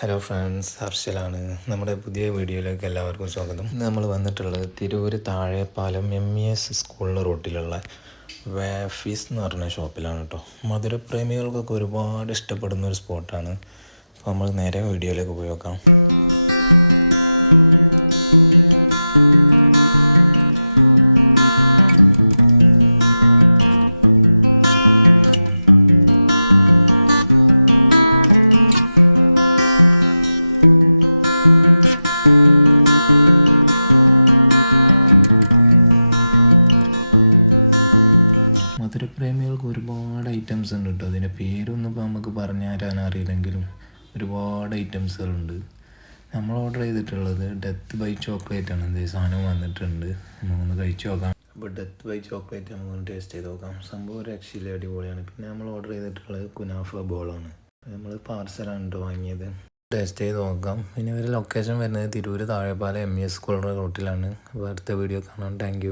Hello friends ഹർഷലാണ്. നമ്മുടെ പുതിയ വീഡിയോയിലേക്ക് എല്ലാവർക്കും സ്വാഗതം. നമ്മൾ വന്നിട്ടുള്ളത് Tirur Thazhepalam M E S സ്കൂളിന്റെ റോട്ടിലുള്ള വാഫീസ് എന്ന് പറഞ്ഞ ഷോപ്പിലാണ് കേട്ടോ മധുരപ്രേമികൾക്കൊക്കെ ഒരുപാട് ഇഷ്ടപ്പെടുന്ന ഒരു സ്പോട്ടാണ്. അപ്പോൾ നമ്മൾ നേരെ വീഡിയോയിലേക്ക് പോയി നോക്കാം. മധുരപ്രേമികൾക്ക് ഒരുപാട് ഐറ്റംസ് ഉണ്ട് കേട്ടോ അതിന്റെ പേരൊന്നും ഇപ്പോൾ നമുക്ക് പറഞ്ഞു തരാൻ അറിയില്ലെങ്കിലും ഒരുപാട് ഐറ്റംസുകളുണ്ട് നമ്മൾ ഓർഡർ ചെയ്തിട്ടുള്ളത് ഡെത്ത് ബൈ ചോക്ലേറ്റ് ആണ്. എന്ത് സാധനം വന്നിട്ടുണ്ട്. നമുക്കൊന്ന് കഴിച്ചു നോക്കാം. അപ്പോൾ ഡെത്ത് ബൈ ചോക്ലേറ്റ് നമുക്കൊന്ന് ടേസ്റ്റ് ചെയ്ത് നോക്കാം. സംഭവം രക്ഷയില്ല അടിപൊളിയാണ്. പിന്നെ നമ്മൾ ഓർഡർ ചെയ്തിട്ടുള്ളത് കുനാഫ ബോളാണ് നമ്മൾ പാർസലാണ് കേട്ടോ വാങ്ങിയത്. ടേസ്റ്റ് ചെയ്ത് നോക്കാം. ഇനി ഒരു ലൊക്കേഷൻ വരുന്നത് Tirur Thazhepala M E S സ്കൂളിന്റെ റോട്ടിലാണ് അപ്പോൾ അടുത്ത വീഡിയോ കാണാം. താങ്ക്